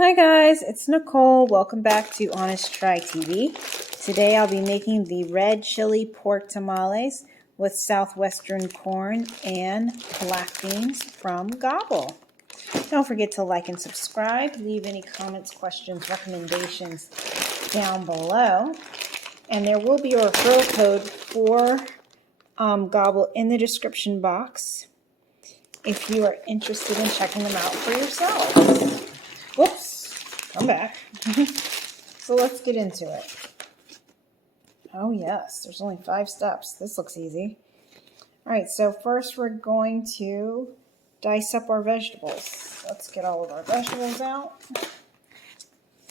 Hi guys, it's Nicole. Welcome back to Honest Try TV. Today I'll be making the red chili pork tamales with Southwestern corn and black beans from Gobble. Don't forget to like and subscribe. Leave any comments, questions, recommendations down below. And there will be a referral code for Gobble in the description box if you are interested in checking them out for yourselves. Whoops, come back. So let's get into it. Oh yes, there's only 5 steps. This looks easy. All right, so first we're going to dice up our vegetables. Let's get all of our vegetables out.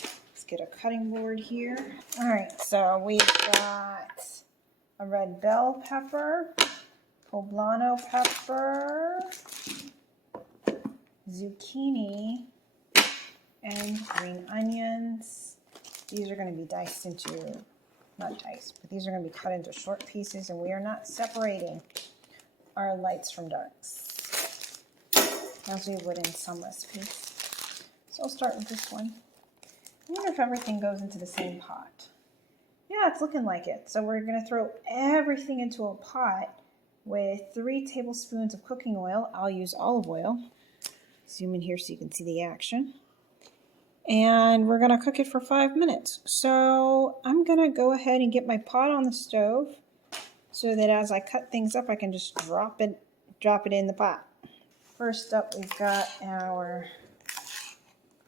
Let's get a cutting board here. All right, so we've got a red bell pepper, poblano pepper, zucchini, and green onions. These are going to be diced into, not diced, but these are going to be cut into short pieces, and we are not separating our lights from darks, as we would in some recipes. So I'll start with this one. I wonder if everything goes into the same pot. Yeah, it's looking like it. So we're going to throw everything into a pot with 3 tablespoons of cooking oil. I'll use olive oil. Zoom in here so you can see the action. And we're going to cook it for 5 minutes. So I'm going to go ahead and get my pot on the stove so that as I cut things up, I can just drop it in the pot. First up, we've got our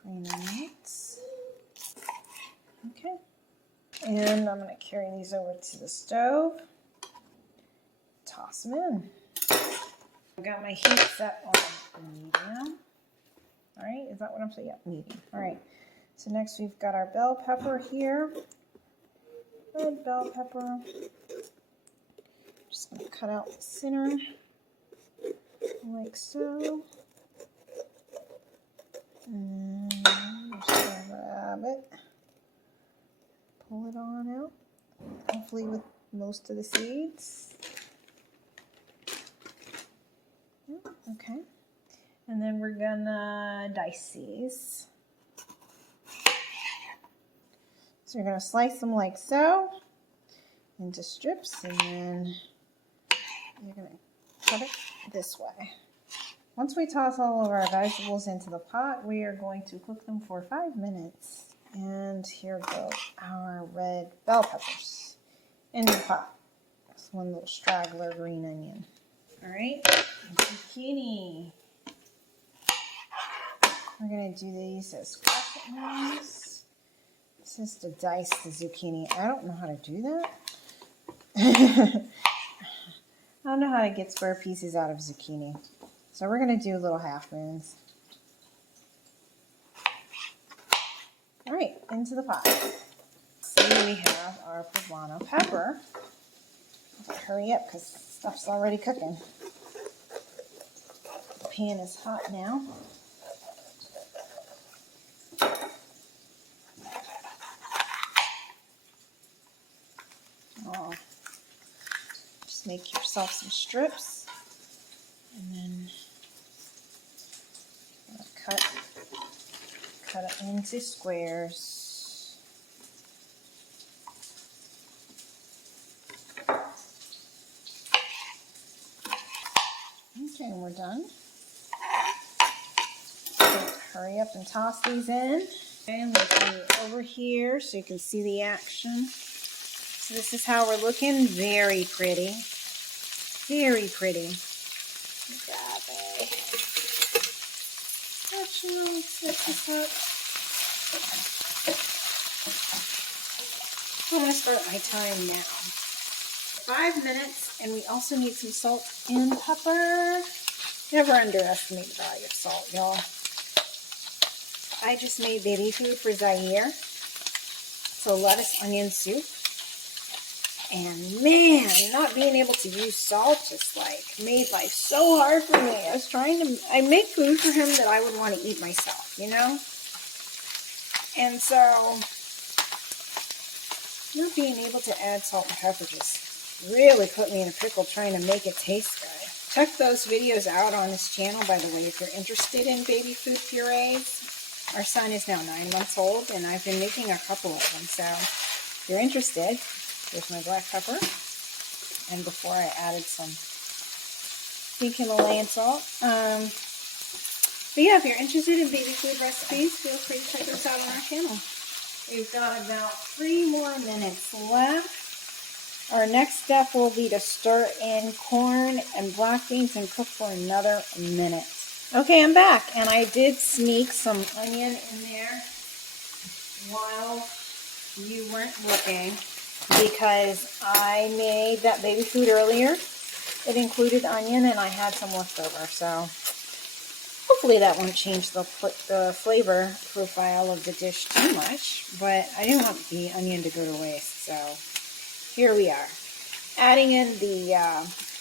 green onions. Okay. And I'm going to carry these over to the stove. Toss them in. I've got my heat set on medium. All right, is that what I'm saying? Yeah, medium. All right, so next we've got our bell pepper here. Red bell pepper. Just going to cut out the center like so. And I'm just going to grab it. Pull it on out, hopefully with most of the seeds. Okay. And then we're gonna dice these. So you're gonna slice them like so into strips, and then you're gonna cut it this way. Once we toss all of our vegetables into the pot, we are going to cook them for 5 minutes. And here go our red bell peppers into the pot. That's one little straggler green onion. All right, zucchini. We're going to do these as crescent ones. This is to dice the zucchini. I don't know how to do that. I don't know how to get square pieces out of zucchini. So we're going to do little half moons. All right, into the pot. So we have our poblano pepper. Hurry up because stuff's already cooking. The pan is hot now. Oh, just make yourself some strips, and then cut it into squares. Okay, we're done. So hurry up and toss these in. And we'll bring it over here so you can see the action. So this is how we're looking. Very pretty. Very pretty. Grab it. Actually, set this up. I'm going to start my time now. 5 minutes, and we also need some salt and pepper. Never underestimate the value of salt, y'all. I just made baby food for Zaire. So lettuce, onion soup. And man, not being able to use salt just like made life so hard for me. I make food for him that I would want to eat myself, you know? And so, not being able to add salt and pepper just really put me in a pickle trying to make it taste good. Check those videos out on this channel, by the way, if you're interested in baby food purees. Our son is now 9 months old, and I've been making a couple of them. So if you're interested, here's my black pepper. And before I added some pink Himalayan salt. But yeah, if you're interested in baby food recipes, feel free to check us out on our channel. We've got about 3 more minutes left. Our next step will be to stir in corn and black beans and cook for another minute. Okay, I'm back, and I did sneak some onion in there while you weren't looking because I made that baby food earlier. It included onion, and I had some left over, so hopefully that won't change the flavor profile of the dish too much, but I didn't want the onion to go to waste, so here we are. Adding in the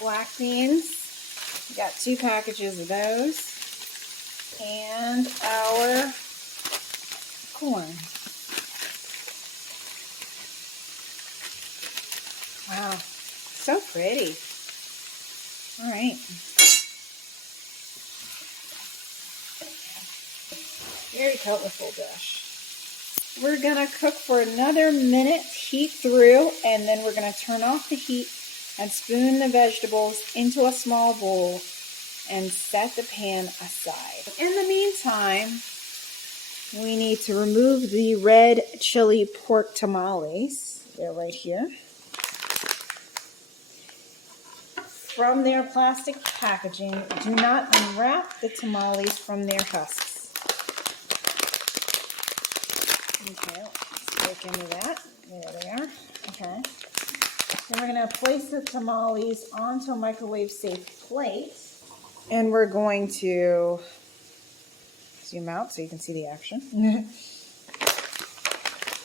black beans. We got 2 packages of those. And our corn. Wow, so pretty. All right. Very colorful dish. We're gonna cook for another minute, heat through, and then we're gonna turn off the heat and spoon the vegetables into a small bowl and set the pan aside. In the meantime, we need to remove the red chili pork tamales. They're right here. From their plastic packaging. Do not unwrap the tamales from their husks. Okay, let's look into that. There they are. Okay. Then we're going to place the tamales onto a microwave-safe plate. And we're going to zoom out so you can see the action.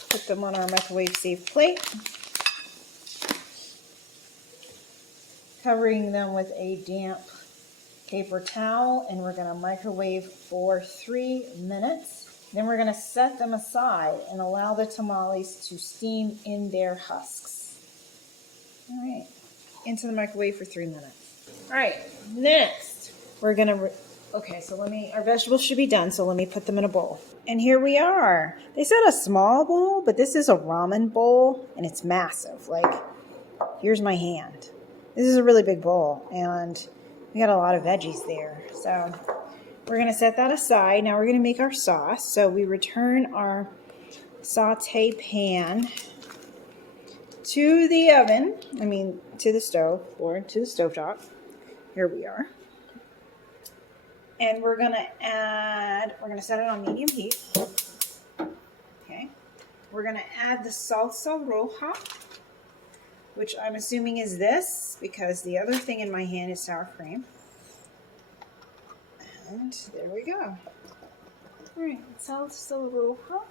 Put them on our microwave-safe plate. Covering them with a damp paper towel. And we're going to microwave for 3 minutes. Then we're going to set them aside and allow the tamales to steam in their husks. All right. Into the microwave for 3 minutes. All right. Next. We're gonna, okay, so our vegetables should be done, so let me put them in a bowl. And here we are. They said a small bowl, but this is a ramen bowl, and it's massive. Like, here's my hand. This is a really big bowl, and we got a lot of veggies there. So we're gonna set that aside. Now we're gonna make our sauce. So we return our saute pan to the oven, to the stove, or to the stovetop. Here we are. And we're gonna set it on medium heat. Okay. We're gonna add the salsa roja, which I'm assuming is this, because the other thing in my hand is sour cream. And there we go. All right, salsa roja.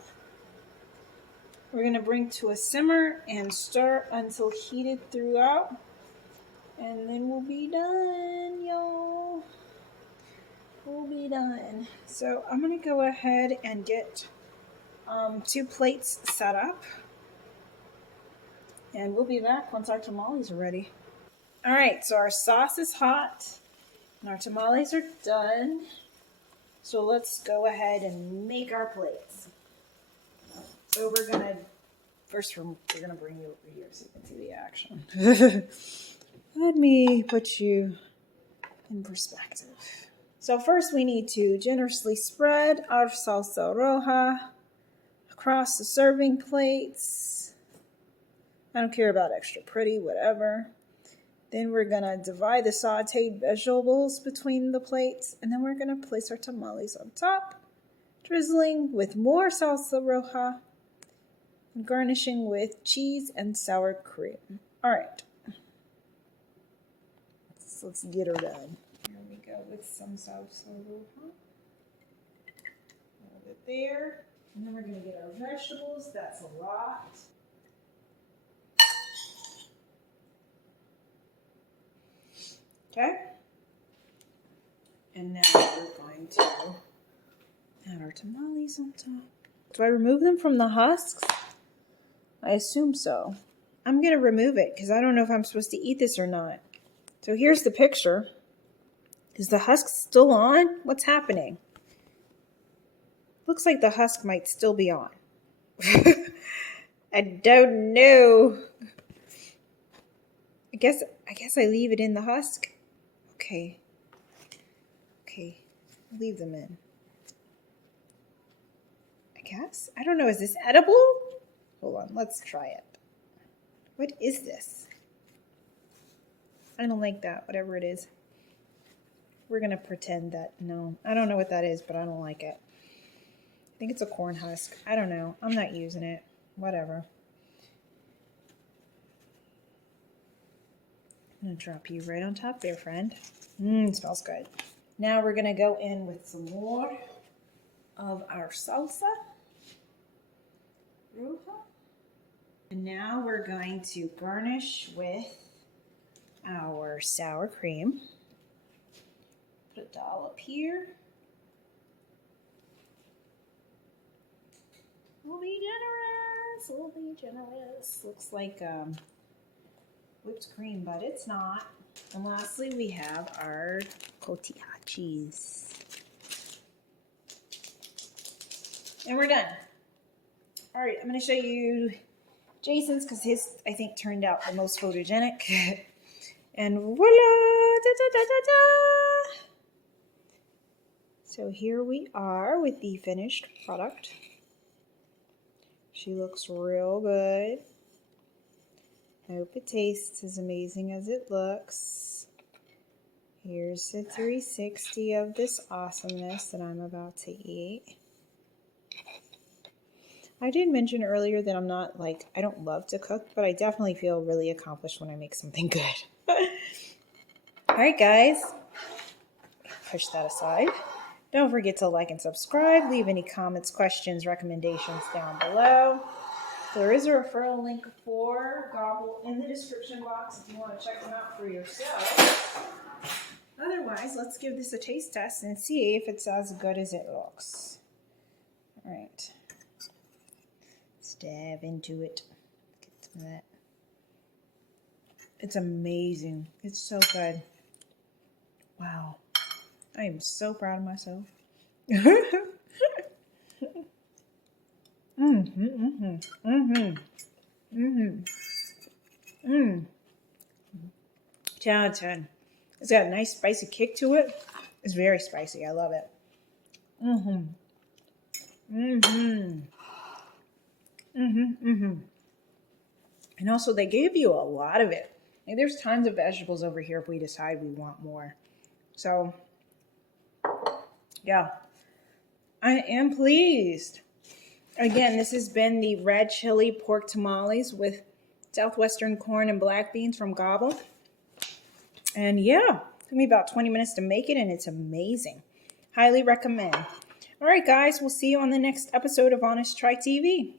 We're gonna bring to a simmer and stir until heated throughout. And then we'll be done, y'all. We'll be done. So I'm going to go ahead and get 2 plates set up. And we'll be back once our tamales are ready. All right, so our sauce is hot and our tamales are done. So let's go ahead and make our plates. So we're going to, first we're going to bring you over here so you can see the action. Let me put you in perspective. So first we need to generously spread our salsa roja across the serving plates. I don't care about extra pretty, whatever. Then we're going to divide the sauteed vegetables between the plates. And then we're going to place our tamales on top, drizzling with more salsa roja and garnishing with cheese and sour cream. All right. So let's get her done. Here we go with some salsa roja. A little bit there. And then we're going to get our vegetables. That's a lot. Okay. And now we're going to add our tamales on top. Do I remove them from the husks? I assume so. I'm going to remove it because I don't know if I'm supposed to eat this or not. So here's the picture. Is the husk still on? What's happening? Looks like the husk might still be on. I don't know. I guess I leave it in the husk. Okay. Okay. Leave them in. I guess. I don't know. Is this edible? Hold on. Let's try it. What is this? I don't like that. Whatever it is. We're going to pretend that. No. I don't know what that is, but I don't like it. I think it's a corn husk. I don't know. I'm not using it. Whatever. I'm going to drop you right on top there, friend. Smells good. Now we're going to go in with some more of our salsa. Roja. And now we're going to garnish with our sour cream. Put a dollop here. We'll be generous. We'll be generous. Looks like whipped cream, but it's not. And lastly, we have our cotija cheese. And we're done. All right, I'm going to show you Jason's because his, I think, turned out the most photogenic. And voila! Da, da, da, da, da. So here we are with the finished product. She looks real good. I hope it tastes as amazing as it looks. Here's the 360 of this awesomeness that I'm about to eat. I did mention earlier that I'm not like, I don't love to cook, but I definitely feel really accomplished when I make something good. All right, guys. Push that aside. Don't forget to like and subscribe. Leave any comments, questions, recommendations down below. There is a referral link for Gobble in the description box if you want to check them out for yourself. Otherwise, let's give this a taste test and see if it's as good as it looks. All right. Let's dive into it. Get some of that. It's amazing. It's so good. Wow. I am so proud of myself. Ten out of 10. It's got a nice spicy kick to it. It's very spicy. I love it. And also, they gave you a lot of it. Like, there's tons of vegetables over here if we decide we want more. So, yeah. I am pleased. Again, this has been the red chili pork tamales with Southwestern corn and black beans from Gobble. And yeah, it took me about 20 minutes to make it, and it's amazing. Highly recommend. All right, guys, we'll see you on the next episode of Honest Try TV.